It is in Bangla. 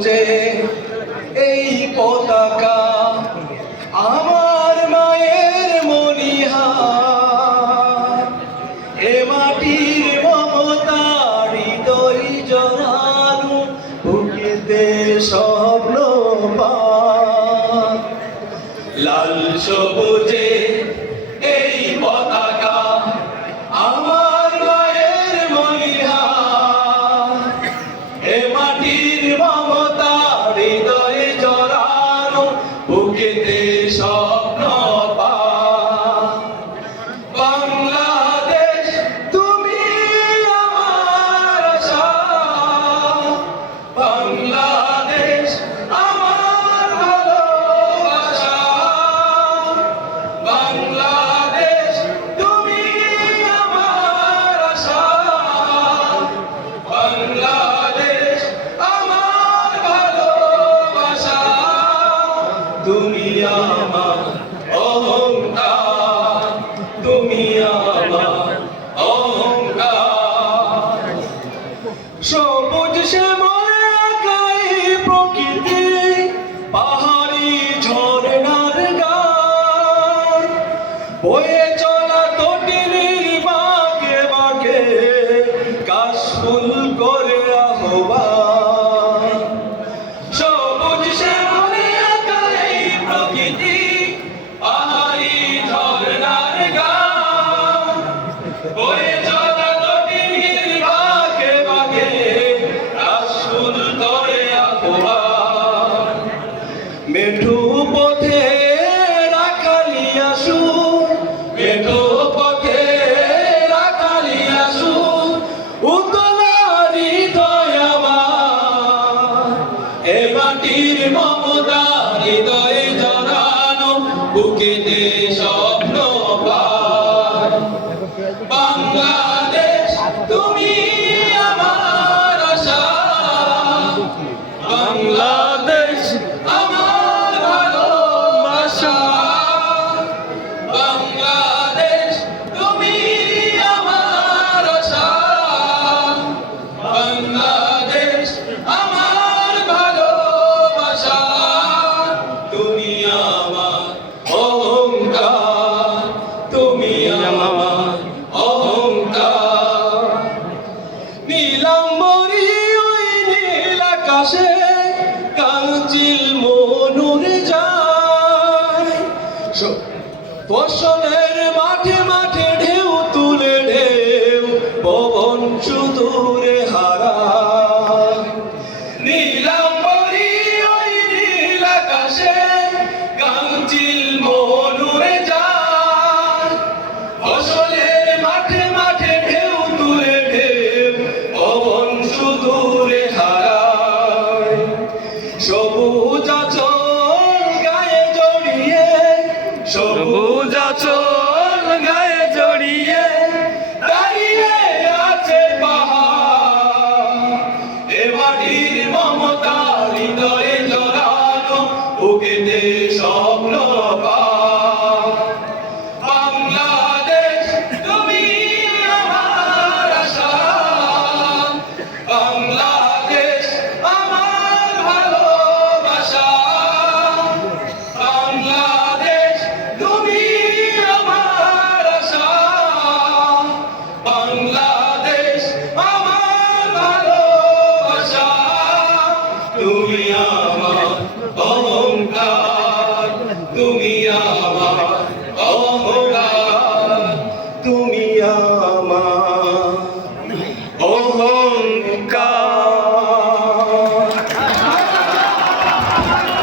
যে এই পতাকা আমার মায়ের মনিহা এ মাটির মমতা দই জড়ানো বুকিতে স্বপ্ন লাল সবুজে সবুজ শ্যামলে আকাই প্রকৃতি পাহাড়ি ঝর্ণার গান। বয়ে মাটির মমতা হৃদয়ে জড়ানো বুকেতে স্বপ্ন পায়। বাংলাদেশ তুমি Show. Tô. Né? নবীর মমতা হৃদয়ে জড়ানো দে স্বপ্ন